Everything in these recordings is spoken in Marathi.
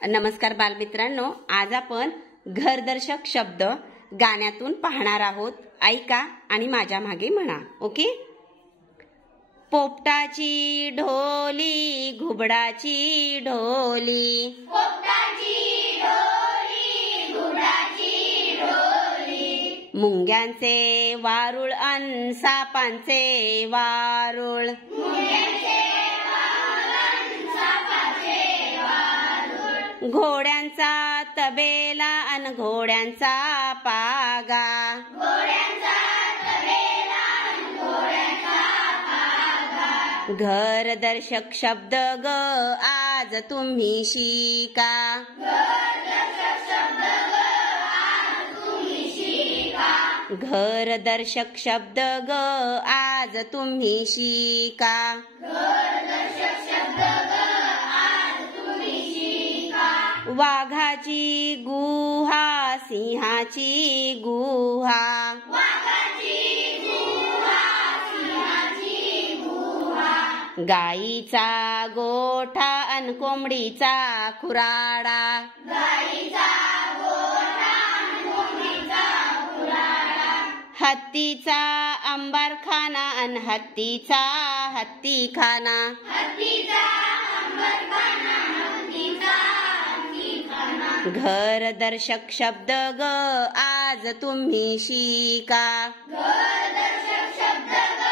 नमस्कार बालमित्रांनो, आज आपण घरदर्शक शब्द गाण्यातून पाहणार आहोत. ऐका आणि माझ्या मागे म्हणा. ओके. पोपटाची ढोली घुबडाची ढोली, पोपटाची ढोली घुबडाची ढोली, मुंग्यांचे वारुळ अन सापांचे वारुळ, घोड्यांचा तबेला अन घोड्यांचा पागा, घोड्यांचा तबेला अन घोड्यांचा पागा, घरदर्शक शब्द ग आज तुम्ही शिका, घरदर्शक शब्द ग आज तुम्ही शिका, घरदर्शक शब्द ग आज तुम्ही शिका, घरदर्शक शब्द ग आज तुम्ही शिका, वाघाची गुहा सिंहाची गुहा, वाघाची गुहा सिंहाची गुहा, गाईचा गोठा अन कोंबडीचा खुराडा, गाईचा गोठा अन कोंबडीचा खुराडा, हत्तीचा अंबारखाना अन हत्तीचा हत्तीखाना, हत्तीचा अंबरखाना हत्तीचा हत्तीखाना, घरदर्शक शब्द ग आज तुम्ही शिका, घरदर्शक शब्द ग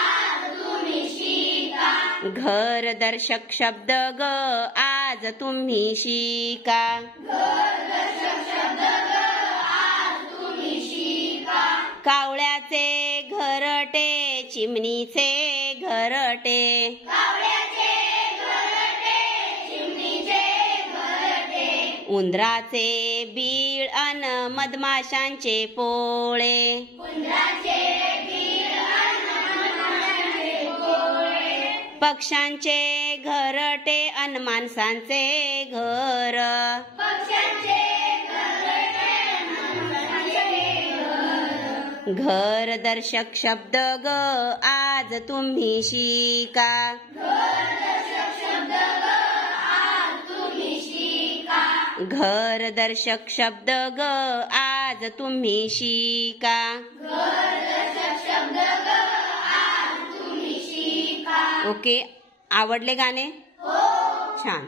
आज तुम्ही शिका, घरदर्शक शब्द ग आज तुम्ही शिका, घरदर्शक शब्द ग आज तुम्ही शिका, कावळ्याचे घरटे चिमणीचे घरटे, कावळ्याचे घरटे चिमणीचे घरटे, उंदराचे बीळ अन मधमाशांचे पोळे, उंदराचे बीळ अन मधमाशांचे पोळे, पक्ष्यांचे घरटे अन माणसांचे घर, पक्ष्यांचे घरटे अन माणसांचे घर, घरदर्शक शब्द ग आज तुम्ही शिका, घरदर्शक शब्द ग आज तुम्ही शिका, घरदर्शक शब्द ग आज तुम्ही शिका. घरदर्शक शब्द ग आज तुम्ही शिका. ओके. आवडले गाणे? हो. छान.